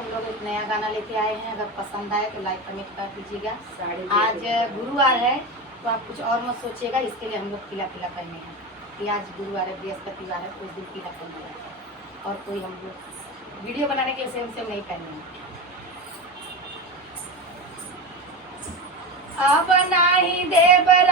हम लोग एक नया गाना लेके आए हैं, अगर पसंद आए तो लाइक कमेंट कर दीजिएगा। आज गुरुवार है तो आप कुछ और मत सोचिएगा, इसके लिए हम लोग पीला पीला पहने हैं कि आज गुरुवार है, बृहस्पतिवार है, तो उस दिन पीला पहना जाता है। और कोई हम लोग वीडियो बनाने के लिए सेम सेम नहीं पहने हैं। अब नाही देवर